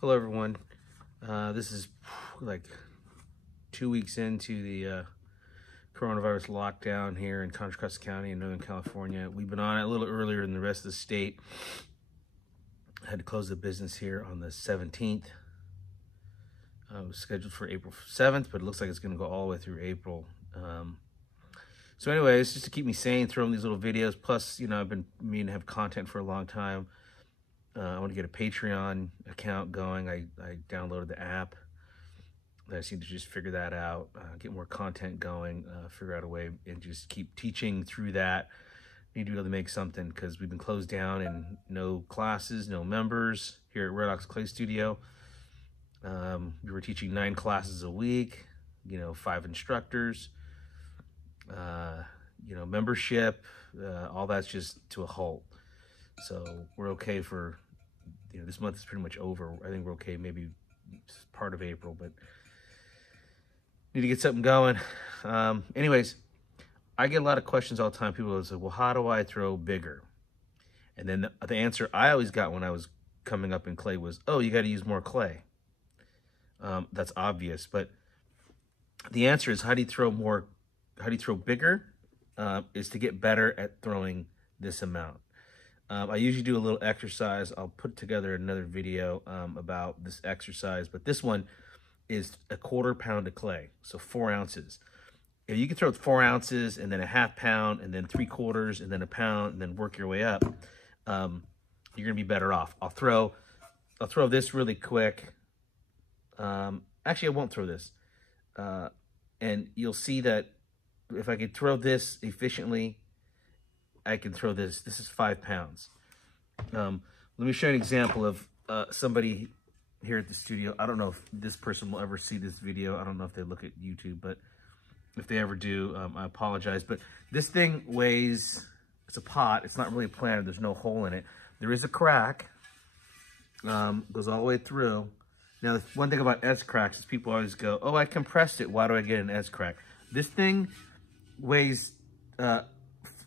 Hello everyone. This is like 2 weeks into the coronavirus lockdown here in Contra Costa County in Northern California. We've been on it a little earlier than the rest of the state. I had to close the business here on the 17th. It was scheduled for April 7th, but it looks like it's going to go all the way through April. So anyways, just to keep me sane, throwing these little videos. Plus, you know, I've been meaning to have content for a long time. I want to get a Patreon account going. I downloaded the app. I just need to just figure that out, get more content going, figure out a way and just keep teaching through that. Need to be able to make something because we've been closed down and no classes, no members here at Red Ox Clay Studio. We were teaching 9 classes a week, 5 instructors, membership, all that's just to a halt. So we're okay for, this month is pretty much over. I think we're okay, maybe part of April, but need to get something going. Anyways, I get a lot of questions all the time. People say, well, how do I throw bigger? And then the answer I always got when I was coming up in clay was, oh, you got to use more clay. That's obvious, but the answer is how do you throw bigger? Is to get better at throwing this amount. I usually do a little exercise. I'll put together another video about this exercise, but this one is a 1/4 pound of clay, so 4 ounces. If you can throw 4 ounces and then a 1/2 pound and then 3/4 and then a pound and then work your way up, you're gonna be better off. I'll throw this really quick. Actually, I won't throw this, and you'll see that if I could throw this efficiently, I can throw this. This is 5 pounds. Let me show you an example of somebody here at the studio. I don't know if this person will ever see this video. I don't know if they look at YouTube, but if they ever do, I apologize. But this thing weighs, it's a pot. It's not really planted. There's no hole in it. There is a crack. Goes all the way through. Now, the one thing about S-cracks is people always go, oh, I compressed it. Why do I get an S-crack? This thing weighs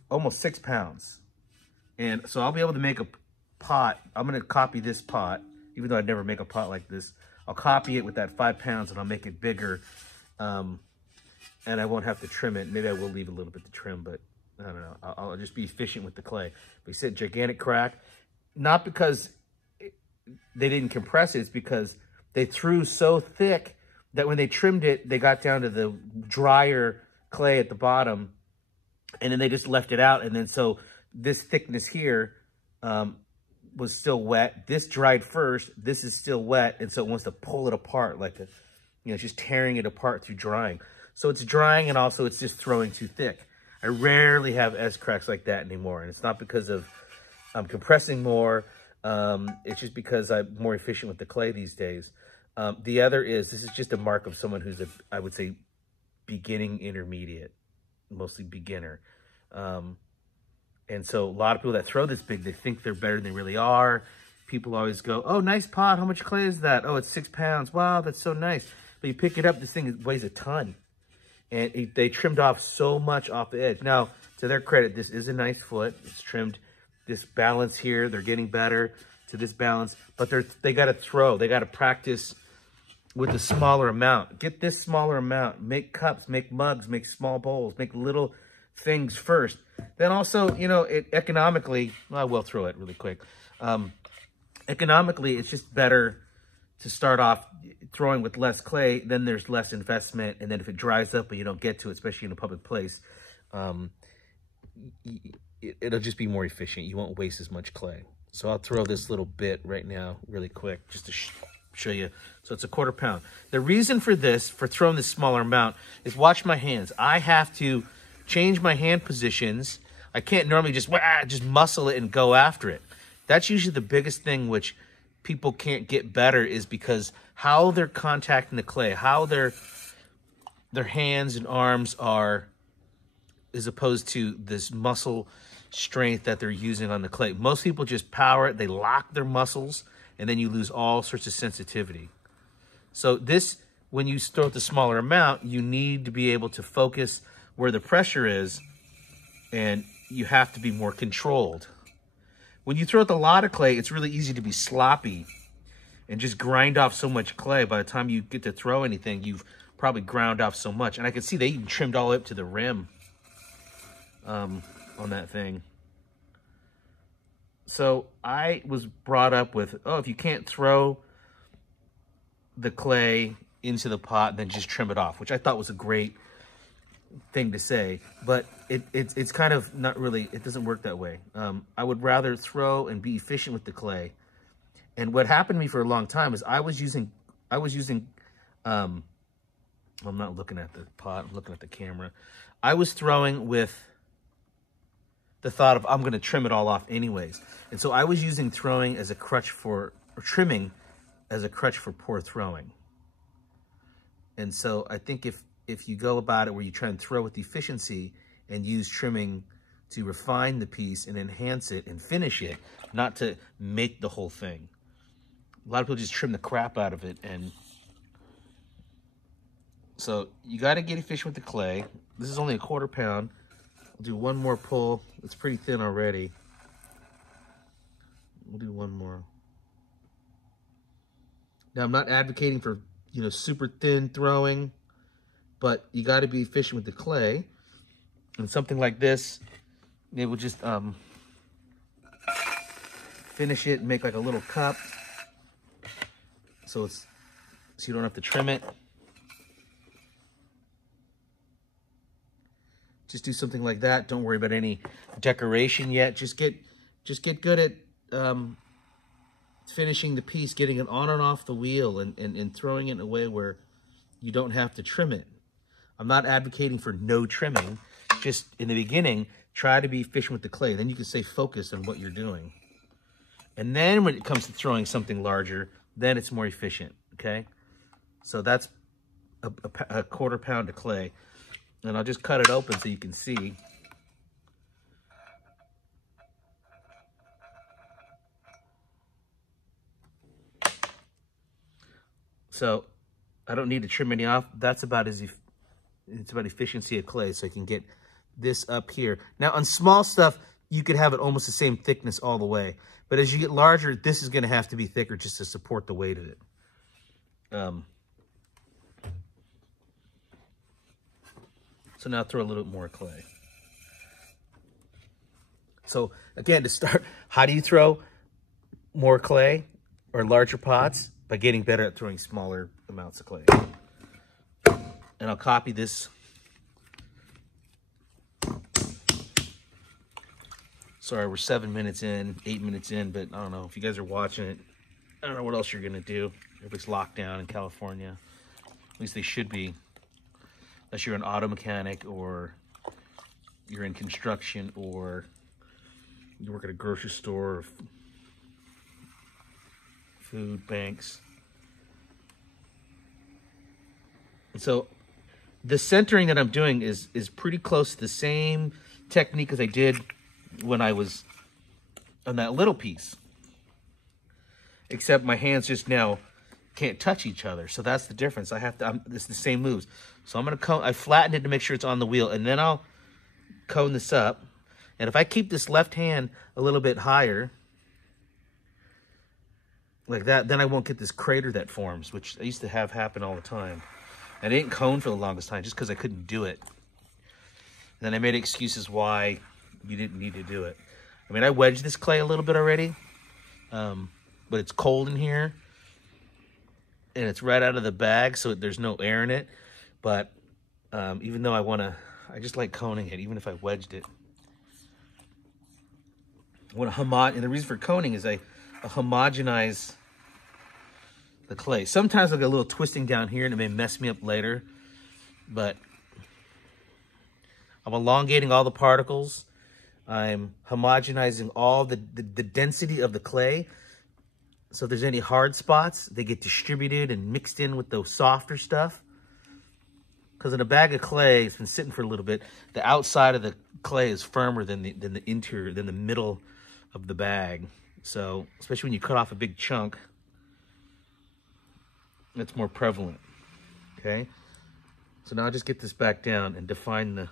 almost 6 pounds. And so I'll be able to make a pot. I'm going to copy this pot, even though I'd never make a pot like this. I'll copy it with that 5 pounds and I'll make it bigger. And I won't have to trim it. Maybe I will leave a little bit to trim, but I don't know. I'll just be efficient with the clay. We said gigantic crack, not because they didn't compress it. It's because they threw so thick that when they trimmed it, they got down to the drier clay at the bottom, and then they just left it out. And then so this thickness here was still wet. This dried first. This is still wet, and so it wants to pull it apart like it's just tearing it apart through drying. So it's drying, and also it's just throwing too thick. I rarely have S-cracks like that anymore, and it's not because of I'm compressing more. It's just because I'm more efficient with the clay these days. The other is, this is just a mark of someone who's I would say, beginning intermediate, mostly beginner. And so a lot of people that throw this big, they think they're better than they really are. People always go, oh, nice pot. How much clay is that? Oh, it's 6 pounds. Wow, that's so nice. But you pick it up, this thing weighs a ton. And they trimmed off so much off the edge. Now, to their credit, this is a nice foot. It's trimmed. This balance here, they're getting better to this balance. But they got to throw. They got to practice with a smaller amount. Get this smaller amount. Make cups, make mugs, make small bowls, make little things first. Then also, economically, well, I will throw it really quick. Economically, it's just better to start off throwing with less clay. Then there's less investment. And then if it dries up and you don't get to it, especially in a public place, it'll just be more efficient. You won't waste as much clay. So I'll throw this little bit right now really quick just to show you. So it's a 1/4 pound. The reason for this, for throwing this smaller amount, is watch my hands. I have to change my hand positions. I can't normally just muscle it and go after it. That's usually the biggest thing which people can't get better, is because how they're contacting the clay, how their hands and arms are, as opposed to this muscle strength that they're using on the clay. Most people just power it. They lock their muscles, and then you lose all sorts of sensitivity. So this, when you throw it the smaller amount, you need to be able to focus where the pressure is, and you have to be more controlled. When you throw out a lot of clay, it's really easy to be sloppy. and just grind off so much clay. By the time you get to throw anything, you've probably ground off so much. And I can see they even trimmed all the way up to the rim on that thing. So I was brought up with, oh, if you can't throw the clay into the pot, then just trim it off, which I thought was a great thing to say, but it's kind of not really, it doesn't work that way. I would rather throw and be efficient with the clay. And what happened to me for a long time is I was using, I'm not looking at the pot, I'm looking at the camera. I was throwing with the thought of, I'm going to trim it all off anyways. And so I was using throwing as a crutch for, or trimming as a crutch for poor throwing. And so I think if you go about it where you try and throw with efficiency and use trimming to refine the piece and enhance it and finish it, not to make the whole thing. A lot of people just trim the crap out of it. And so you got to get efficient with the clay. This is only a 1/4 pound. I'll do one more pull. It's pretty thin already. We'll do one more. Now, I'm not advocating for, super thin throwing, but you got to be efficient with the clay. And something like this, it will just finish it and make like a little cup. So you don't have to trim it. Just do something like that. Don't worry about any decoration yet. Just get good at finishing the piece, getting it on and off the wheel, and throwing it in a way where you don't have to trim it. I'm not advocating for no trimming. Just in the beginning, try to be efficient with the clay. Then you can stay focused on what you're doing. And then when it comes to throwing something larger, then it's more efficient, okay? So that's a 1/4 pound of clay. And I'll just cut it open so you can see. So I don't need to trim any off. That's about it's about efficiency of clay, so I can get this up here. Now on small stuff, you could have it almost the same thickness all the way. But as you get larger, this is going to have to be thicker just to support the weight of it. So now throw a little bit more clay. So again, to start, how do you throw more clay or larger pots? By getting better at throwing smaller amounts of clay. And I'll copy this. Sorry, we're 7 minutes in, 8 minutes in, but I don't know if you guys are watching it. I don't know what else you're gonna do. Everybody's locked down in California. At least they should be. Unless you're an auto mechanic or you're in construction or you work at a grocery store or food banks. And so the centering that I'm doing is pretty close to the same technique as I did when I was on that little piece. Except my hands just now can't touch each other. So that's the difference. I have to, it's the same moves. So I'm going to cone, I flattened it to make sure it's on the wheel, and then I'll cone this up. And if I keep this left hand a little bit higher, like that, then I won't get this crater that forms, which I used to have happen all the time. I didn't cone for the longest time just because I couldn't do it. And then I made excuses why you didn't need to do it. I mean, I wedged this clay a little bit already, but it's cold in here. And it's right out of the bag, so there's no air in it. But even though I just like coning it, even if I wedged it. And the reason for coning is I homogenize the clay. Sometimes I'll get a little twisting down here and it may mess me up later, but I'm elongating all the particles. I'm homogenizing all the density of the clay. So if there's any hard spots, they get distributed and mixed in with the softer stuff. Because in a bag of clay, it's been sitting for a little bit, the outside of the clay is firmer than the interior, than the middle of the bag. So, especially when you cut off a big chunk, it's more prevalent, okay? So now I'll just get this back down and define the...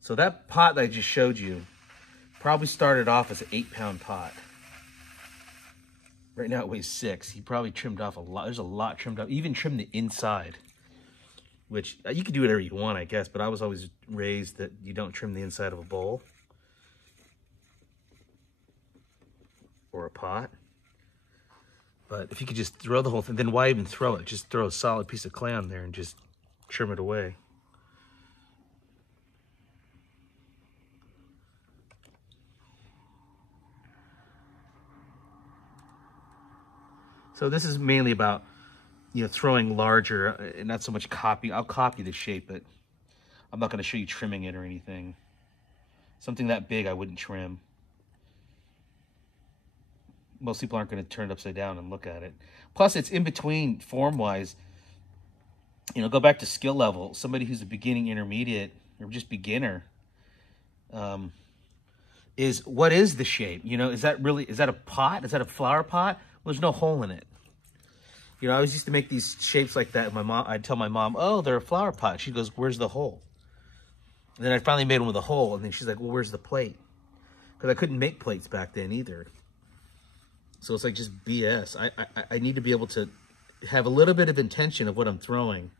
So that pot that I just showed you, Probably started off as an 8-pound pot. Right now it weighs 6. He probably trimmed off a lot. There's a lot trimmed off. Even trimmed the inside, which you can do whatever you want, I guess. But I was always raised that you don't trim the inside of a bowl or a pot. But if you could just throw the whole thing, then why even throw it? Just throw a solid piece of clay on there and just trim it away. So this is mainly about, throwing larger, and not so much copy. I'll copy the shape, but I'm not going to show you trimming it or anything. Something that big, I wouldn't trim. Most people aren't going to turn it upside down and look at it. Plus, it's in between form-wise. Go back to skill level. Somebody who's a beginning, intermediate, or just beginner, what is the shape? Is that a pot? Is that a flower pot? Well, there's no hole in it. I always used to make these shapes like that. I'd tell my mom, oh, they're a flower pot. She goes, where's the hole? And then I finally made one with a hole. And then she's like, well, where's the plate? Because I couldn't make plates back then either. So it's like just BS. I need to be able to have a little bit of intention of what I'm throwing.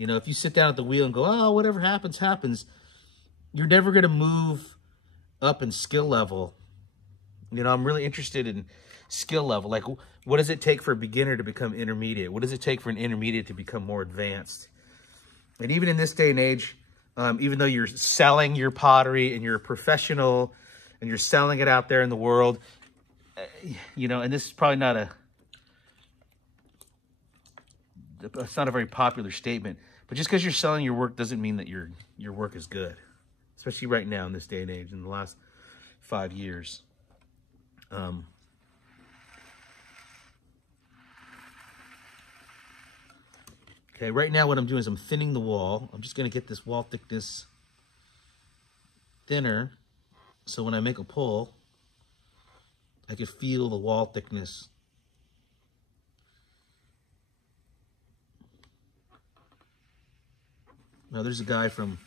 If you sit down at the wheel and go, oh, whatever happens, happens, you're never going to move up in skill level. I'm really interested in skill level. Like, what does it take for a beginner to become intermediate? What does it take for an intermediate to become more advanced? And even in this day and age, even though you're selling your pottery and you're a professional and you're selling it out there in the world, and this is probably not it's not a very popular statement, but just because you're selling your work doesn't mean that your work is good, especially right now in this day and age, in the last 5 years. Okay, right now what I'm doing is I'm thinning the wall. I'm just going to get this wall thickness thinner, so when I make a pull, I can feel the wall thickness. Now there's a guy from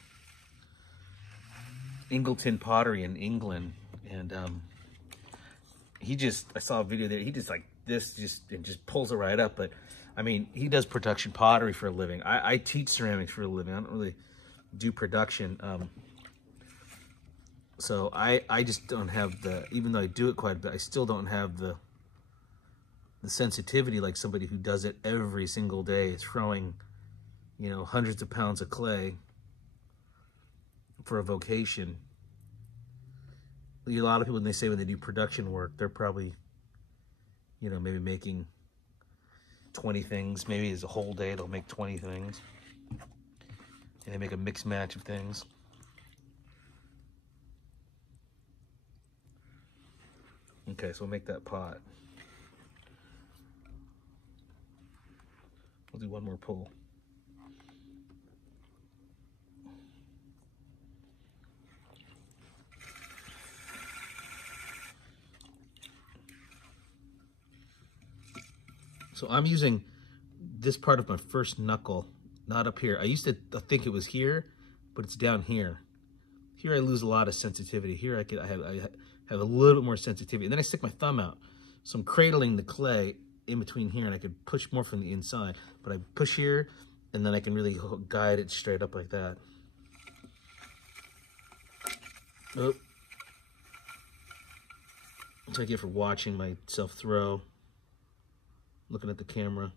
Ingleton Pottery in England, and I saw a video there, he just like this, just pulls it right up. But I mean, he does production pottery for a living. I teach ceramics for a living. I don't really do production. So I just don't have even though I do it quite a bit, I still don't have the sensitivity like somebody who does it every single day, throwing, hundreds of pounds of clay for a vocation. A lot of people, when they say when they do production work, they're probably, maybe making 20 things. Maybe it's a whole day, they'll make 20 things. And they make a mixed match of things. Okay, so we'll make that pot. We'll do one more pull. So I'm using this part of my first knuckle, not up here. I used to think it was here, but it's down here. Here I lose a lot of sensitivity. Here I have a little bit more sensitivity. And then I stick my thumb out. So I'm cradling the clay in between here, and I could push more from the inside. But I push here, and then I can really guide it straight up like that. Oh. That's what I get for watching myself throw. Looking at the camera.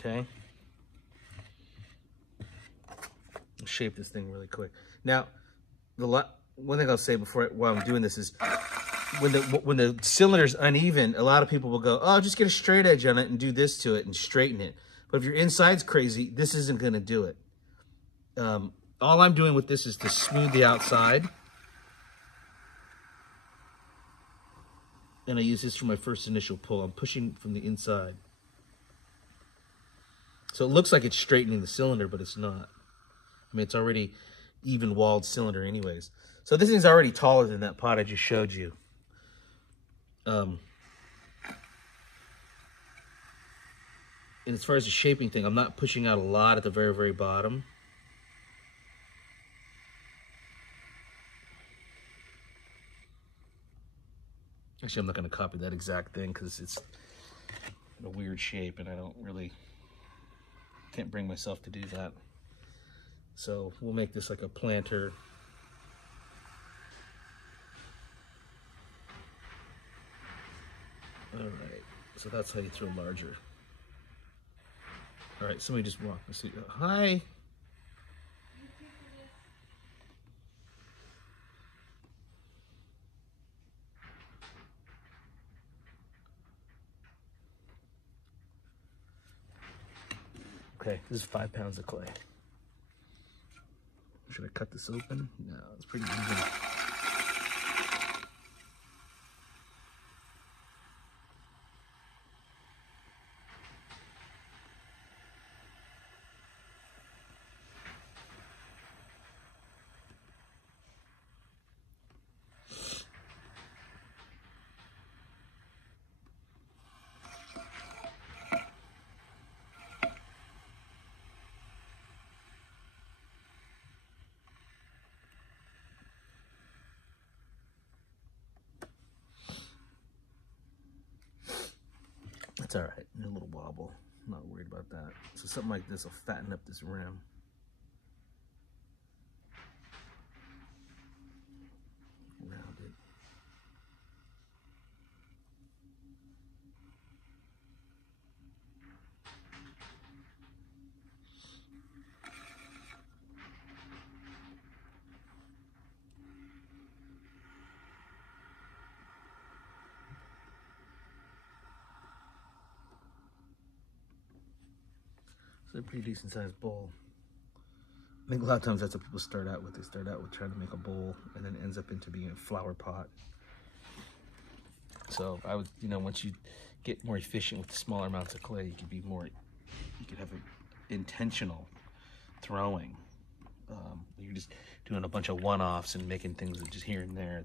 Okay. I'll shape this thing really quick. Now, one thing I'll say while I'm doing this is, when the cylinder's uneven, a lot of people will go, oh, just get a straight edge on it and do this to it and straighten it. But if your inside's crazy, this isn't going to do it. All I'm doing with this is to smooth the outside. And I use this for my first initial pull. I'm pushing from the inside. So it looks like it's straightening the cylinder, but it's not. I mean, it's already even-walled cylinder anyways. So this thing's already taller than that pot I just showed you. And as far as the shaping thing, I'm not pushing out a lot at the very, very bottom. Actually, I'm not going to copy that exact thing because it's a weird shape and I don't really, can't bring myself to do that. So we'll make this like a planter. All right, so that's how you throw larger. All right, somebody just walked. Let's see. Hi. Okay, this is 5 pounds of clay. Should I cut this open? No, it's pretty easy. That's all right, a little wobble. I'm not worried about that. So something like this will fatten up this rim. Round it. It's a pretty decent sized bowl. I think a lot of times that's what people start out with. They start out with trying to make a bowl and then it ends up into being a flower pot. So I would, you know, once you get more efficient with the smaller amounts of clay, you could be more, you could have an intentional throwing. You're just doing a bunch of one-offs and making things just here and there.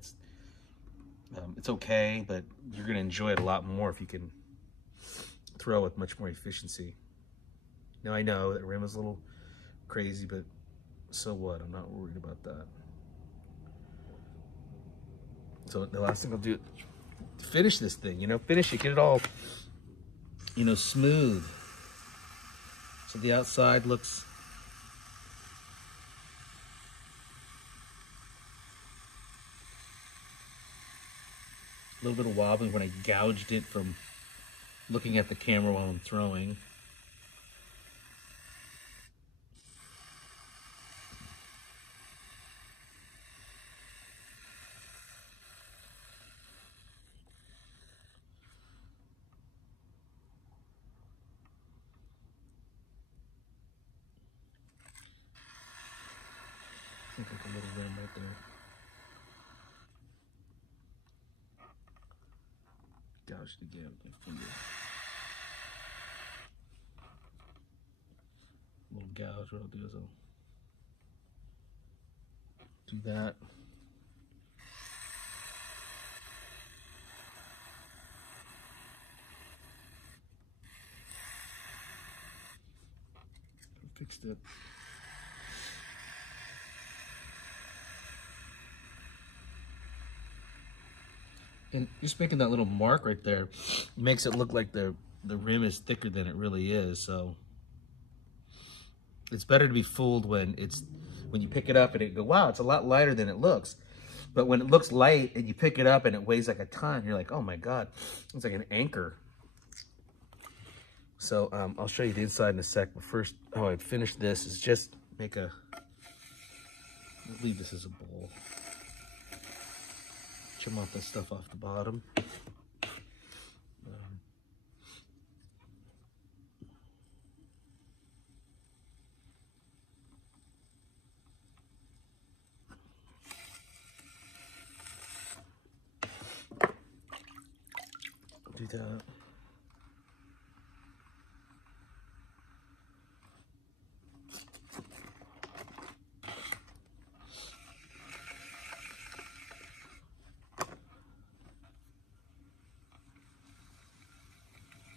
It's okay, but you're gonna enjoy it a lot more if you can throw with much more efficiency. Now I know that rim is a little crazy, but so what? I'm not worried about that. So the last thing I'll do to finish this thing, you know, finish it, get it all, you know, smooth. So the outside looks a little bit of wobbly when I gouged it from looking at the camera while I'm throwing. Looks like a little rim right there. Gouged it again with my finger. Little gouge, what I'll do is I'll do that. Fixed it. And just making that little mark right there makes it look like the rim is thicker than it really is. So it's better to be fooled when you pick it up and it go, wow, it's a lot lighter than it looks. But when it looks light and you pick it up and it weighs like a ton, you're like, oh my God, it's like an anchor. So I'll show you the inside in a sec, but first how I'd finish this is just make a, leave this as a bowl. Trim off that stuff off the bottom. Do that.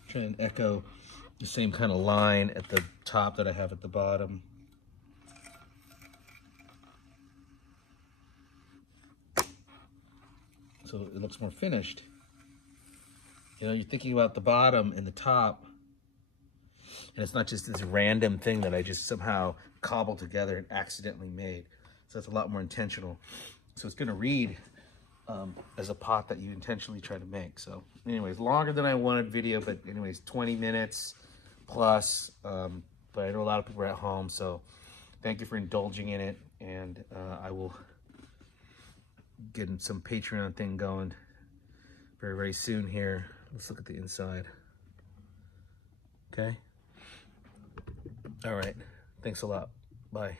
Try and echo the same kind of line at the top that I have at the bottom. So it looks more finished. You know, you're thinking about the bottom and the top, and it's not just this random thing that I just somehow cobbled together and accidentally made. So it's a lot more intentional. So it's gonna read as a pot that you intentionally try to make. So anyways, longer than I wanted video, but anyways, 20 minutes plus. But I know a lot of people are at home, so thank you for indulging in it. And I will get some Patreon thing going very, very soon here. Let's look at the inside. Okay. All right. Thanks a lot. Bye.